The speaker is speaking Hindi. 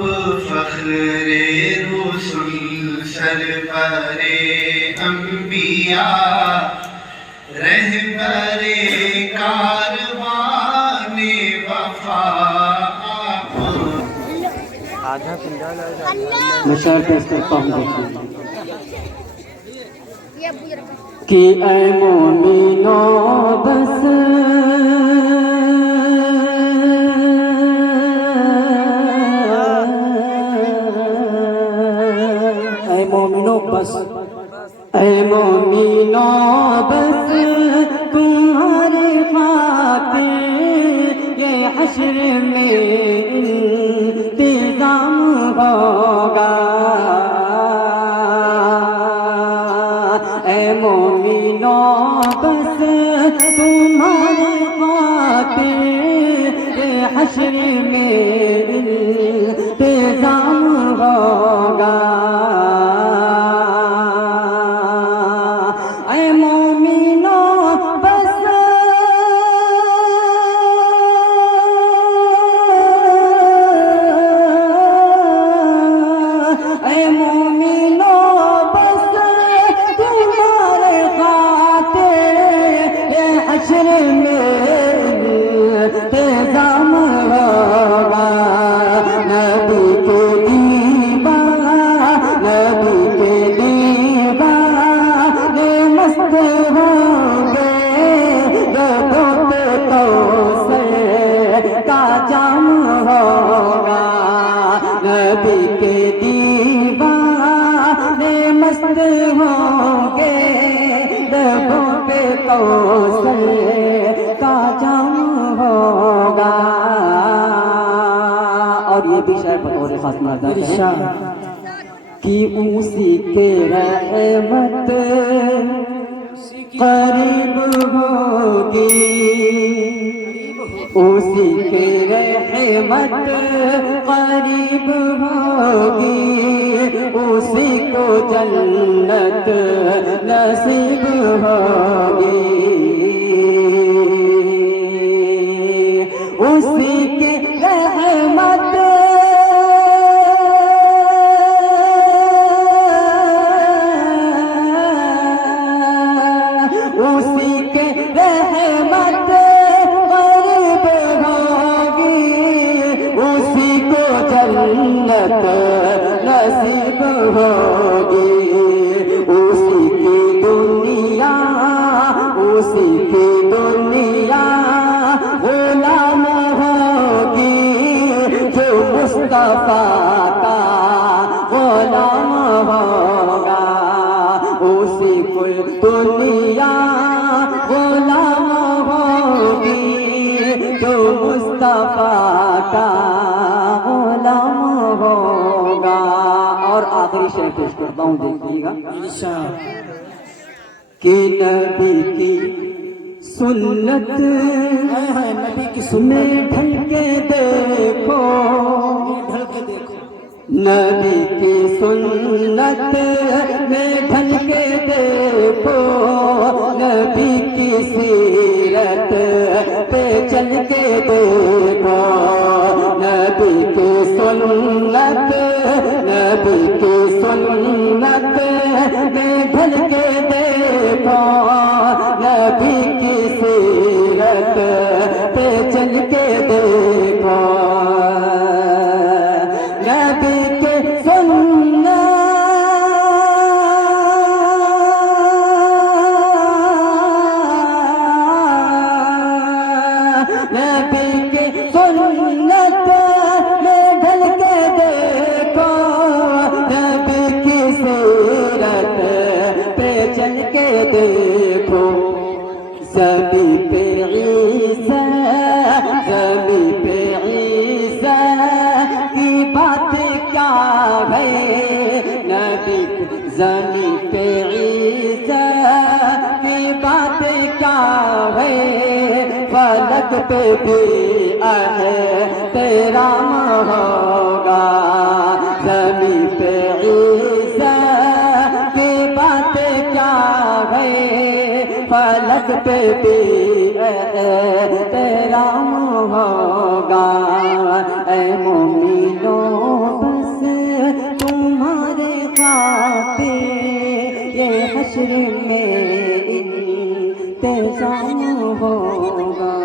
फख्रे रुसुल सरवरे अंबिया रहबरे कारवाने वफा। मैं शेर पेश करता हूँ कि ऐ मोमिनो बस ऐ मोमिनो बस ऐ मोमिनो बस तुम्हारे खातिर ये हश्र में इंतजाम होगा। ऐ मोमिनो बस तुम्हारे खातिर ये हश्र में इंतजाम होगा। ऐ मोमिनो बस ऐ मोमिनो बस तुम्हारे खातिर ये हश्र में इंतजाम होगा। नबी के दीवाने मस्त होंगे गदों पे कौसर का जाम होगा। नबी के दीवाने मस्त होंगे गदों पे कौसर का जाम होगा। और ये भी शायद बतौर खास मर्दा कि उसी के रहमत करीब होगी, उसी के रहमत करीब होगी, उसी को जन्नत नसीब होगी। उसी के रहमत उसी के रहमत करीब होगी, उसी को जन्नत नसीब होगी। उसी की दुनिया गुलाम होगी, जो मुस्तफा का गुलाम होगा। उसी को दुनिया गुलाम होगी, जो मुस्तफा का गुलाम होगा। और आखिरी शेर पेश करता हूँ, देखिएगा कि नबी की सुन्नत नबी की सुन्नत ढल के देखो, नबी की सुन्नत में ढल के देखो, नबी की सीरत पे चल के देखो। नबी की सुन्नत में ढल के देखो, नबी की सीरत पे चल के देखो। नबी के सुन्नत में ढल के देखो, नबी की सीरत पे चल के देखो। ज़मीं पे ईसा की बात क्या है नबी, ज़मीं पे ईसा की बात क्या है, फलक पे भी तेरा होगा। ज़मीं पे ईसा की बात क्या है, फलक पे भी तेरा होगा। ऐ मोमिनो हश्र में इंतज़ाम होगा।